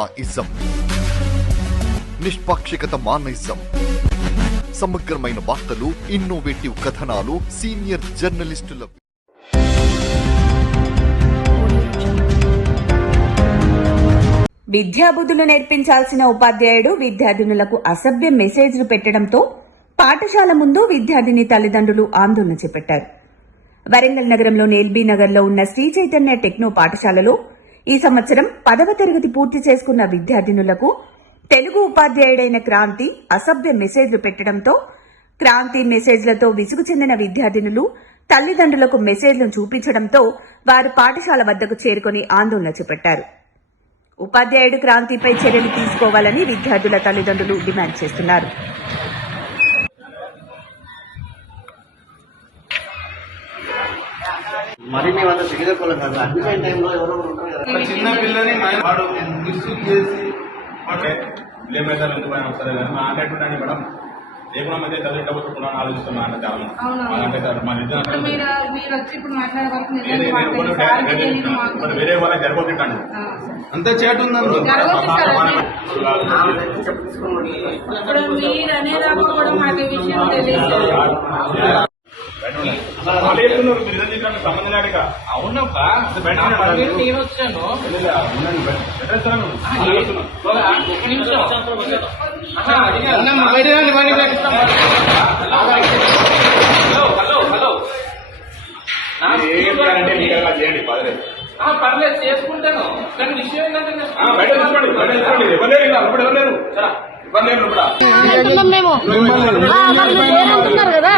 Ism నిష్పాక్షికత మానయిజం సమగ్రమైన వార్తలు, innovative కథనాలు, సీనియర్ జర్నలిస్టుల విద్యాబుద్ధులు నేర్పించాల్సిన ఉపాధ్యాయుడు విద్యార్థినులకు అసభ్య మెసేజ్లు పెట్టడంతో పాఠశాల ముందు విద్యార్థిని తల్లిదండ్రులు ఆందోళన చేపట్టారు. వరంగల్ నగరంలోని ఎల్బీ నగర్లో ఉన్న శ్రీ చైతన్య టెక్నో పాఠశాలలో ఈ సంవత్సరం 10వ తరగతి పూర్తి చేసుకున్న విద్యార్థినులకు తెలుగు ఉపాధ్యాయుడైన క్రాంతి అసభ్య మెసేజ్లు పెట్టడంతో క్రాంతి మెసేజ్లతో విసుగు చెందిన విద్యార్థినులు తల్లిదండ్రులకు మెసేజ్లను చూపించడంతో వారు పాఠశాల వద్దకు చేరుకుని ఆందోళన చేపట్టారు. ఉపాధ్యాయుడు క్రాంతిపై చర్యలు తీసుకోవాలని విద్యార్థుల తల్లిదండ్రులు డిమాండ్ చేస్తున్నారు. మరి మేమంతా సిగ్గుకోలేం కదా, అడ్మిషన్ టైంలో ఎవరో చిన్న పిల్లని వాడు మిస్యూజ్ చేసి లేమైతే ఎందుకు పైన వస్తారు కానీ మా అంటే మేడం లేకుండా మధ్య చదివేటప్పుడు ఆలోచిస్తున్నాను చాలా వేరే వాళ్ళకి జరగొద్దండి అంత చేటు ఉందండి. సంబంధం లేక అవునప్పా నేను వచ్చాను చేయండి పర్లేదు చేసుకుంటాను. కానీ విషయం ఏంటంటే బయట తీసుకోండి ఇవ్వలేరు అప్పుడు ఇవ్వలేరు మేము అంటున్నారు కదా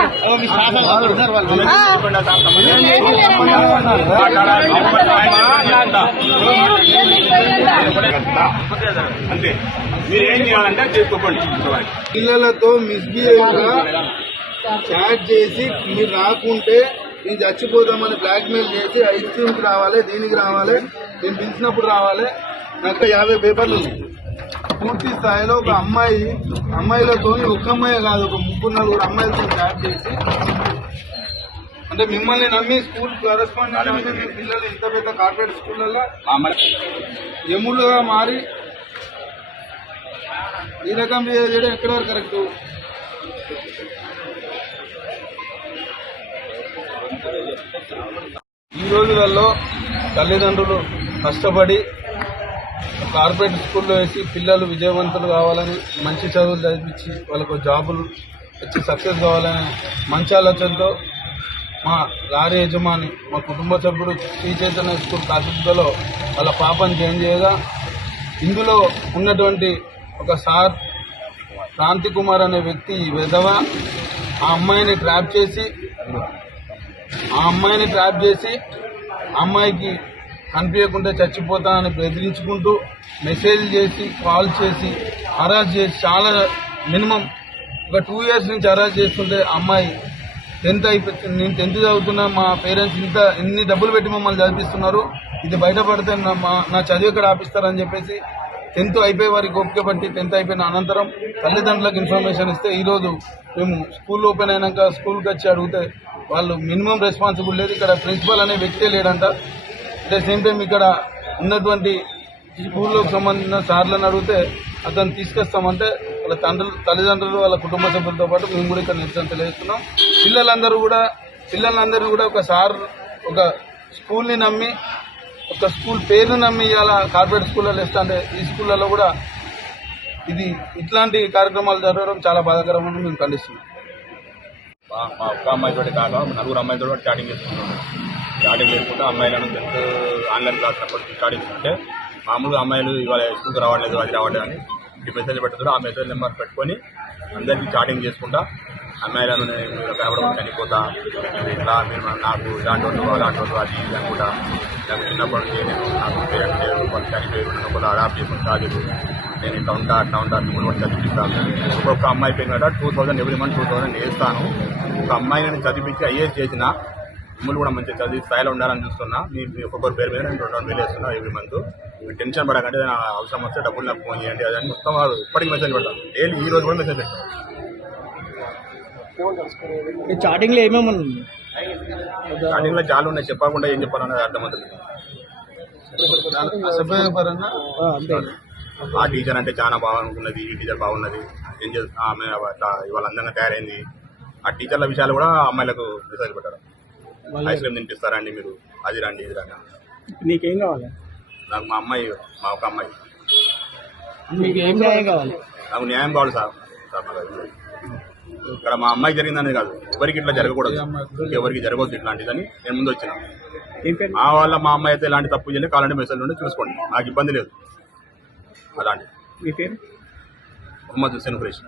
అంతే. మీరు ఏం చేయాలంటే చేసుకోండి. పిల్లలతో మిస్బిహేవ్ గా చాట్ చేసి మీరు రాకుంటే నేను చచ్చిపోతామని బ్లాక్మెయిల్ చేసి ఐస్ క్రీమ్కి రావాలి, దీనికి రావాలి, నేను పిలిచినప్పుడు రావాలి. నాకు 50 పేపర్లు ఉన్నాయి. పూర్తి స్థాయిలో ఒక అమ్మాయిలతో ఒక్క అమ్మాయి కాదు, ఒక 3-4 అమ్మాయిలతో చాట్ చేసి అంటే మిమ్మల్ని నమ్మి స్కూల్ కరెస్పాండెంట్ నమ్మి మీ పిల్లలు ఇంత పెద్ద కార్పొరేట్ స్కూళ్ళల్లో ఎములుగా మారి ఈ రకం బిహేవ్ చేయడం ఎక్కడ వరకు కరెక్ట్? ఈ రోజులలో తల్లిదండ్రులు కష్టపడి కార్పొరేట్ స్కూల్లో వేసి పిల్లలు విజయవంతులు కావాలని, మంచి చదువులు చదివించి వాళ్ళకు జాబులు వచ్చి సక్సెస్ కావాలని మంచి ఆలోచనతో మా లారీ యజమాని, మా కుటుంబ సభ్యుడు శ్రీ చైతన్య స్కూల్ కాశీలో వాళ్ళ పాపను జాయిన్ చేయగా ఇందులో ఉన్నటువంటి ఒక సార్ క్రాంతి కుమార్ అనే వ్యక్తి విధవ ఆ అమ్మాయిని ట్రాప్ చేసి అమ్మాయికి కనిపించకుండా చచ్చిపోతానని బెదిరించుకుంటూ మెసేజ్ చేసి, కాల్ చేసి, హరాస్ చేసి చాలా మినిమం ఒక 2 years నుంచి హరాస్ చేస్తుంటే అమ్మాయి 10th అయిపోతుంది. నేను 10th చదువుతున్నా, మా పేరెంట్స్ ఇన్ని డబ్బులు పెట్టి మమ్మల్ని చదివిస్తున్నారు, ఇది బయటపడితే నా చదువు ఎక్కడ ఆపిస్తారని చెప్పేసి 10th అయిపోయే వారికి ఓపిక పట్టి 10th అయిపోయిన అనంతరం తల్లిదండ్రులకు ఇన్ఫర్మేషన్ ఇస్తే ఈరోజు మేము స్కూల్ ఓపెన్ అయినాక స్కూల్కి వచ్చి అడిగితే వాళ్ళు మినిమం రెస్పాన్సిబుల్ లేదు, ఇక్కడ ప్రిన్సిపల్ అనే వ్యక్తే లేడంట. అట్ ద సేమ్ టైం ఇక్కడ ఉన్నటువంటి స్కూల్లోకి సంబంధించిన సార్లను అడిగితే అతను తీసుకొస్తామంటే వాళ్ళ తల్లిదండ్రులు వాళ్ళ కుటుంబ సభ్యులతో పాటు మేము కూడా ఇక్కడ నిరసన తెలియజేస్తున్నాం. పిల్లలందరూ కూడా ఒక సార్ ఒక స్కూల్ని నమ్మి, ఒక స్కూల్ పేరును నమ్మి ఇవాళ కార్పొరేట్ స్కూళ్ళలో వేస్తా అంటే ఈ స్కూళ్ళలో కూడా ఇట్లాంటి కార్యక్రమాలు జరగడం చాలా బాధాకరమని మేము ఖండిస్తున్నాం. మా ఒక్క అమ్మాయితో కాక 4 అమ్మాయితో చాటింగ్ చేసుకుంటున్నాం. చాటింగ్ చేసుకుంటే అమ్మాయిలను 10th ఆన్లైన్ క్లాస్ అప్పటికి స్టార్ట్ చేసుకుంటే మామూలుగా అమ్మాయిలు ఇవాళ స్కూల్కి రావట్లేదు, అది రావట్లేదు అని ఈ మెసేజ్ పెడుతున్నారు. ఆ మెసేజ్ నెంబర్ పెట్టుకొని అందరికీ చాటింగ్ చేసుకుంటా అమ్మాయిలను నేను కనబడకుండా చనిపోతా, ఇట్లా మీరు నాకు ఇలాంటి అలాంటి అది ఇది అనుకుంటా, నాకు చిన్నప్పటి నుంచి నాకు పేరెంట్స్ లేరు, వాళ్ళు చనిపోయారు, నన్ను కూడా అడాప్ట్ చేసుకుని కాదు, నేను ఇట్లా ఉంటా అట్లా ఉంటా అని కూడా చదివిస్తాను. ఒక్కొక్క అమ్మాయి పేరు మీద 2000 ఎవ్రీ మంత్ 2000 వేస్తాను. ఒక అమ్మాయిని నేను చదివించి ఐఏఎస్ చేసిన మిమ్మల్ని కూడా మంచిగా చదివి స్థాయిలో ఉండాలని చూస్తున్నా. మీ ఒక్కొక్కరి పేరు మీద నేను 2000 వేస్తున్నా ఎవ్రీ మంత్. టెన్షన్ పడకంటే నా అవసరం వస్తే డబ్బులు నాకు ఫోన్ చేయండి అదని మొత్తం ఇప్పటికి మెసేజ్ పెడతాను. డైలీ ఈ రోజు కూడా మెసేజ్ పెట్టాను. చాటింగ్ లో ఏమేమి చాటింగ్ లో చాలా ఉన్నాయి, చెప్పకుండా ఏం చెప్పాలన్నది అర్థమవుతుంది. అసభ్యపరంగా ఆ టీచర్ అంటే చాలా బాగున్నది, ఈ టీచర్ బాగున్నది, ఏం చేస్తా ఆమె ఇవాళ అందంగా తయారైంది. ఆ టీచర్ల విషయాలు కూడా అమ్మాయిలకు మెసేజ్ పెట్టారు. ఐస్ క్రీమ్ తినిపిస్తారండి మీరు, అది రండి ఇది రండి. నీకేం కావాలి? నాకు మా అమ్మాయి, మా ఒక అమ్మాయి, మీకు ఏం న్యాయం కావాలి? నాకు న్యాయం కావాలి సార్. ఇక్కడ మా అమ్మాయి జరిగిందనేది కాదు, ఎవరికి ఇట్లా జరగకూడదు, ఎవరికి జరగవద్దు ఇట్లాంటిదని నేను ముందు వచ్చిన. ఏం పేరు? మా వాళ్ళ మా అమ్మాయి అయితే ఇలాంటి తప్పు చేయలేదు, కావాలంటే మెసేజ్ నుండి చూసుకోండి, నాకు ఇబ్బంది లేదు. అలాంటి మీ పేరు? మొహమ్మద్ హుస్సేన్ ఖురేషి.